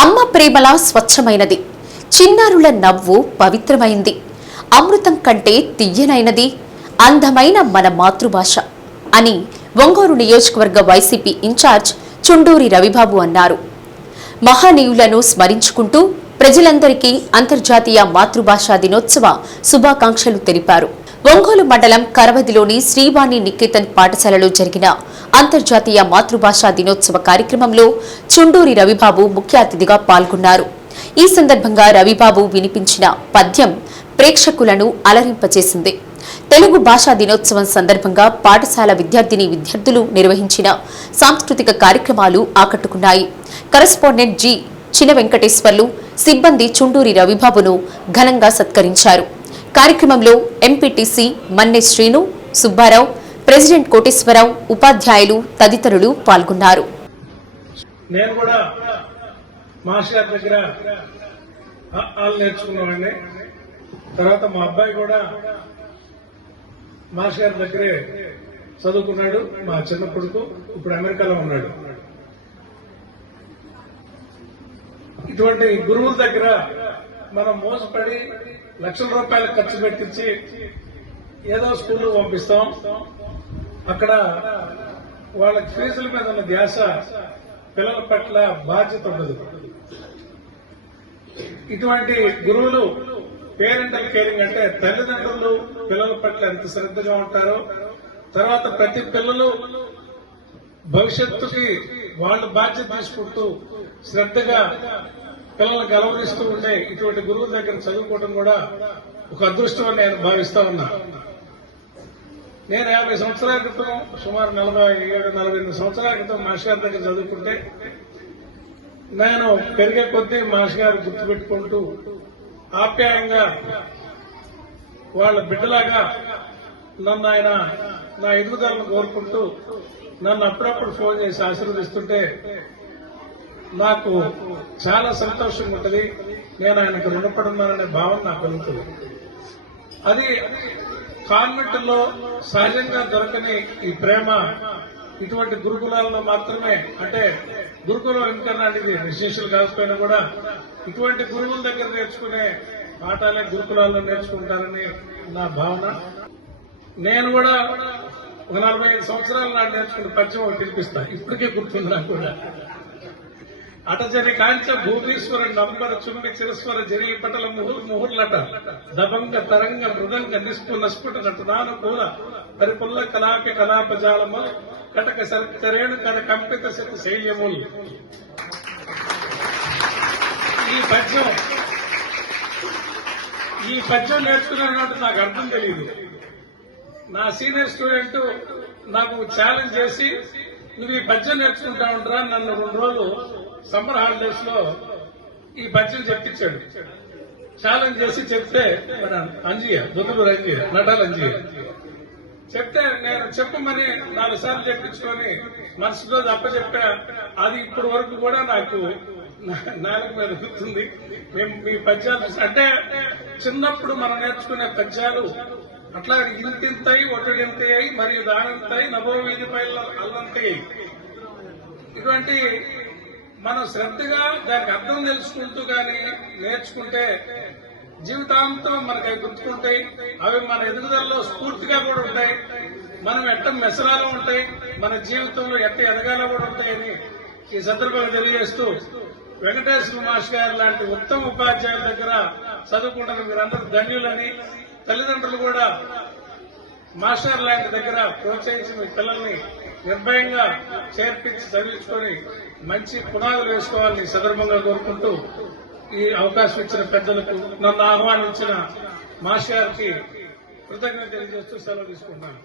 అమ్మ ప్రేమలా స్వచ్ఛమైనది. చిన్నారుల నవ్వు పవిత్రమైంది. అమృతం కంటే తియ్యనైనది. అందమైన మన మాతృభాష అని ఒంగోలు నియోజకవర్గ వైసీపీ ఇన్ఛార్జ్ చుండూరి రవిబాబు అన్నారు. మహానీయులను స్మరించుకుంటూ ప్రజలందరికీ అంతర్జాతీయ మాతృభాషా దినోత్సవ శుభాకాంక్షలు తెలిపారు. ఒంగోలు మండలం కరవదిలోని శ్రీవాణి నికేతన్ పాఠశాలలో జరిగిన అంతర్జాతీయ మాతృభాషా దినోత్సవ కార్యక్రమంలో చుండూరి రవిబాబు ముఖ్య అతిథిగా పాల్గొన్నారు. ఈ సందర్భంగా రవిబాబు వినిపించిన పద్యం ప్రేక్షకులను అలరింపచేసింది. తెలుగు భాషా దినోత్సవం సందర్భంగా పాఠశాల విద్యార్థిని విద్యార్థులు నిర్వహించిన సాంస్కృతిక కార్యక్రమాలు ఆకట్టుకున్నాయి. Correspondent G. చిన వెంకటేశ్వర్లు సిబ్బంది చుండూరి రవిబాబును ఘనంగా సత్కరించారు. కార్యక్రమంలో ఎంపీటీసీ మన్నె శ్రీను సుబ్బారావు ప్రెసిడెంట్ కోటేశ్వరరావు ఉపాధ్యాయులు తదితరులు పాల్గొన్నారు. నేను కూడా మాస్టర్ దగ్గర వాళ్ళు నేర్చుకున్నామండి తర్వాత మా అబ్బాయి కూడా మాస్టర్ గారి దగ్గరే చదువుకున్నాడు. మా చిన్న కొడుకు ఇప్పుడు అమెరికాలో ఉన్నాడు. ఇటువంటి గురువుల దగ్గర మనం మోసపడి లక్షల రూపాయలు ఖర్చు పెట్టించి ఏదో స్కూల్లో పంపిస్తాం. అక్కడ వాళ్ళకి ఫీజుల మీద ఉన్న ధ్యాస పిల్లల పట్ల బాధ్యత ఉండదు. ఇటువంటి గురువులు పేరెంటల్ కేరింగ్ అంటే తల్లిదండ్రులు పిల్లల పట్ల ఎంత శ్రద్ధగా ఉంటారో తర్వాత ప్రతి పిల్లలు భవిష్యత్తుకి వాళ్ళు బాధ్యత తీసుకుంటూ శ్రద్ధగా పిల్లలకు అలవరిస్తూ ఉండే ఇటువంటి గురువుల దగ్గర చదువుకోవడం కూడా ఒక అదృష్టం అని నేను భావిస్తా ఉన్నా. నేను యాభై సంవత్సరాల క్రితం సుమారు నలభై ఏడు నలభై ఎనిమిది సంవత్సరాల క్రితం మాస్టర్ గారి దగ్గర చదువుకుంటే నేను పెరిగే కొద్దీ మాస్టర్ గారు గుర్తుపెట్టుకుంటూ ఆప్యాయంగా వాళ్ళ బిడ్డలాగా నన్ను ఆయన నా ఎదుగుదలను కోరుకుంటూ నన్ను అప్పుడప్పుడు ఫోన్ చేసి ఆశీర్వదిస్తుంటే నాకు చాలా సంతోషంగా ఉంటుంది. నేను ఆయనకు రుణపడున్నాననే భావన నాకు కలుగుతుంది. అది కాన్వెంట్లో సహజంగా దొరకని ఈ ప్రేమ ఇటువంటి గురుకులాల్లో మాత్రమే అంటే గురుకులం ఇంటర్నాటిది విశేషాలు కాకపోయినా కూడా ఇటువంటి గురువుల దగ్గర నేర్చుకునే పాఠాలే గురుకులాల్లో నేర్చుకుంటారని నా భావన. నేను కూడా ఒక నలభై ఐదు సంవత్సరాలు నాడు నేర్చుకున్న పద్యం ఒకటి పిలిపిస్తా ఇప్పటికే గుర్తుంది నాకు కూడా? అటజరి కాంచ భూమీశ్వర నంబర చుంబి చిరస్వర జరి పటల ముహుర్ ముహుర్లట. దబంగ తరంగ మృదంగ నిస్పు నస్ఫుట నటనానుకూల పరిపుల్ల కలాపి కలాపజాలము కటక సరేణు కన కంపిత శక్తి శైల్యముల్. ఈ పద్యం ఈ పద్యం నేర్చుకున్నట్టు నాకు అర్థం తెలియదు నా సీనియర్ స్టూడెంట్ నాకు ఛాలెంజ్ చేసి నువ్వు ఈ పద్యం నేర్చుకుంటా ఉంటారా నన్ను రెండు రోజులు సమ్మర్ హాలిడేస్లో ఈ పద్యం చెప్పించాడు ఛాలెంజ్ చేసి చెప్తే మన అంజియ దుర్గూరు అంజయ్య నటాల అంజియ చెప్తే నేను చెప్పమని నాలుగు సార్లు చెప్పించుకొని మనసులో అప్పచెప్పా అది ఇప్పటి వరకు కూడా నాకు నాలుగు మీద గుర్తుంది మేము మీ పద్యాలు చూసి- అంటే చిన్నప్పుడు మనం నేర్చుకునే పద్యాలు అట్లా ఇంతింతయి ఒట్టడింతయి మరియు దానంతయి నభో వీధి పైల అల్లంతయి ఇటువంటి మనం శ్రద్ధగా దానికి అర్థం తెలుసుకుంటూ కానీ నేర్చుకుంటే జీవితాంతం మనకి అవి గుర్తుకుంటాయి అవి మన ఎదుగుదలలో స్ఫూర్తిగా కూడా ఉంటాయి. మనం ఎట్ట మెసరాలో ఉంటాయి మన జీవితంలో ఎట్ట ఎదగాలో కూడా ఉంటాయని ఈ సందర్భంగా తెలియజేస్తూ వెంకటేశ్వర మాస్ గారు లాంటి ఉత్తమ ఉపాధ్యాయుల దగ్గర చదువుకుంటున్న మీరందరూ ధన్యులని తల్లిదండ్రులు కూడా మాస్టర్ లాంటి దగ్గర ప్రోత్సహించి మీ పిల్లల్ని నిర్భయంగా చేర్పించి చదివించుకొని మంచి పునాదులు వేసుకోవాలని సందర్భంగా కోరుకుంటూ ఈ అవకాశం ఇచ్చిన పెద్దలకు నన్ను ఆహ్వానించిన మాస్టర్ గారికి కృతజ్ఞత తెలియజేస్తూ సెలవు తీసుకుంటున్నాను.